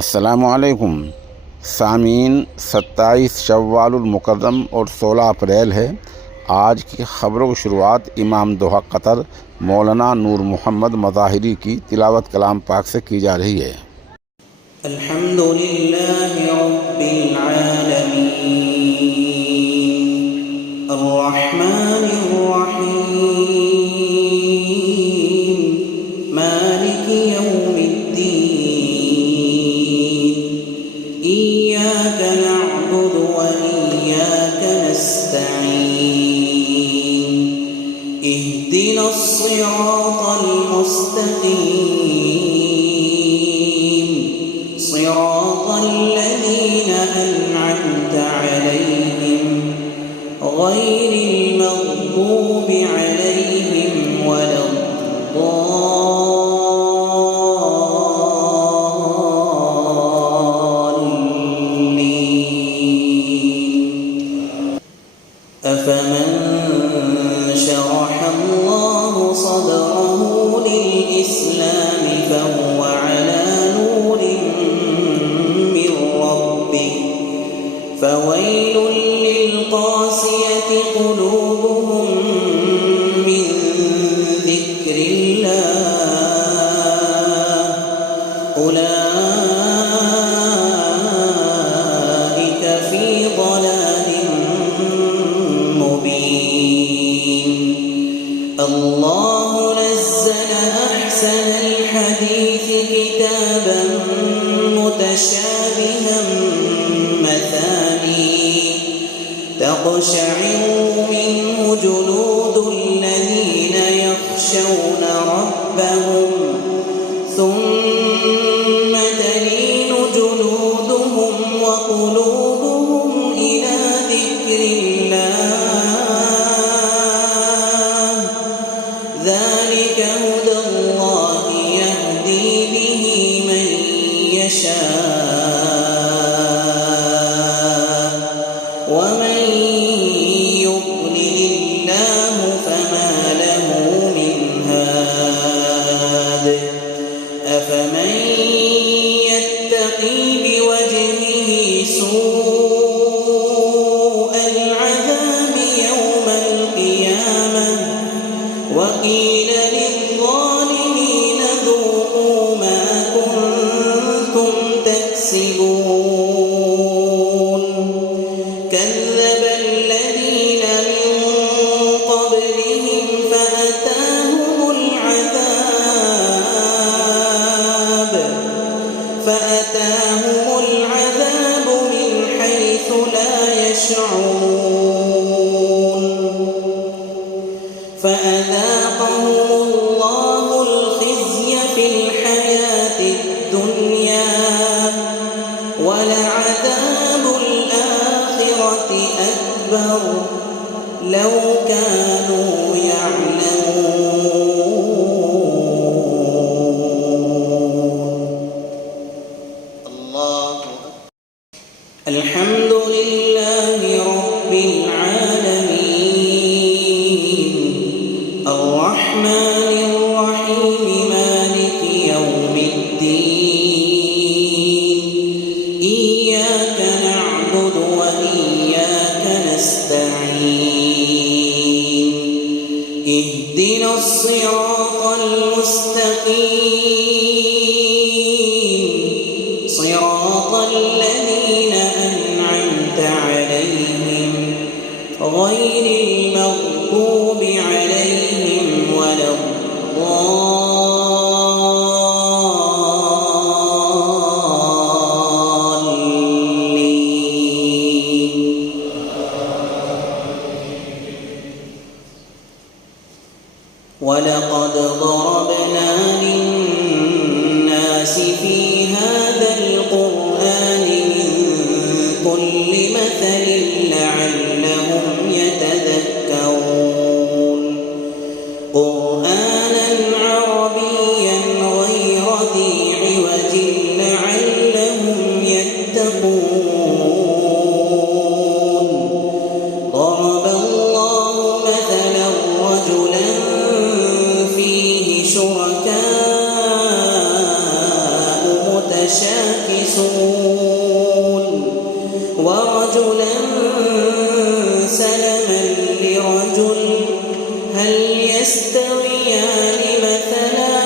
अस्सलामुअलैकुम सामीन। 27 शव्वालुल मुकर्रम और 16 अप्रैल है। आज की ख़बरों की शुरुआत इमाम दोहा कतर मौलाना नूर मोहम्मद मज़ाहिरी की तिलावत कलाम पाक से की जा रही है। अल्हम्दुलिल्लाहि रब्बिल आलमीन अर्रहमानिर रहीम मालिकि यौमिद्दीन इय्याका नअबुदु व इय्याका नस्तईन इहदिनस सिरातल मुस्तक़ीम صراط الذين أنعمت عليهم غير المغضوب عليهم ولا الضالين أفمن شرح الله صدره للإسلام فهو على فويل للقاسية قلوبهم من ذكر الله أولئك في ضلال مبين الله نزل أحسن الحديث كتابا متشابها تقشعر منه جلود الذين يخشون ربهم ثم تلين جلودهم وقلوبهم إلى ذكر الله ذلك هدى الله يهدي به من يشاء ومن يضلل الله فما له من هاد أفمن يتقي بوجهه سوء العذاب يوم القيامة وقيل للظالمين ذوقوا ما كنتم تكسبون كذب الذين من قبلهم فأتاهم العذاب من حيث لا يشعرون فأذاقهم الله الخزي في الحياة الدنيا ولعذاب الآخرة أكبر لو كانوا يعلمون الله الحمد لله رب العالمين الرحمن الرحيم مالك يوم الدين إياك نعبد وإياك نستعين اهدنا الصراط المستقيم صراط الذين أنعمت عليهم غير المغضوب عليهم ولا الضالين ولقد ضربنا للناس في هذا القرآن من كل مثل لعلهم يتذكرون قرآنا عربيا غير ذي عوج لعلهم يتقون ضرب الله مثلا رجلا فيه شركاء متشابهون ماكثون ورجلا سلما لرجل هل يستويان مثلا